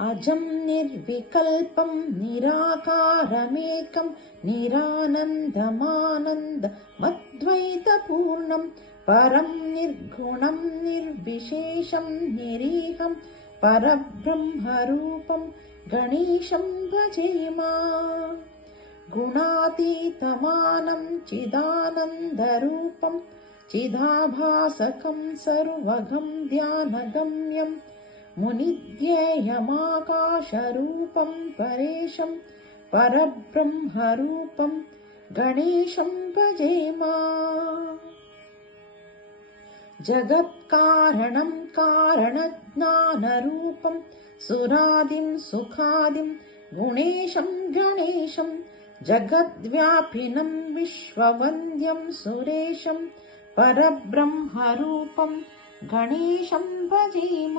अजं निर्विकल्पं निराकारमेकं निरानन्दमानन्दमद्वैतपूर्णं परं निर्गुणं निर्विशेषं निरीहं परब्रह्मरूपं गणेशं भजेम। गुणातीतमानं चिदानन्दरूपं चिदाभासकं सर्वगं ध्यानगम्यं मुनिध्येयमाकाशरूपं परेशं परब्रह्मरूपं गणेशं भजेम। जगत्कारणं कारणज्ञानरूपं सुरादिं सुखादिं गुणेशं गणेशं जगद्व्यापिनं विश्ववन्द्यं सुरेशं परब्रह्मरूपं गणेशं भजेम।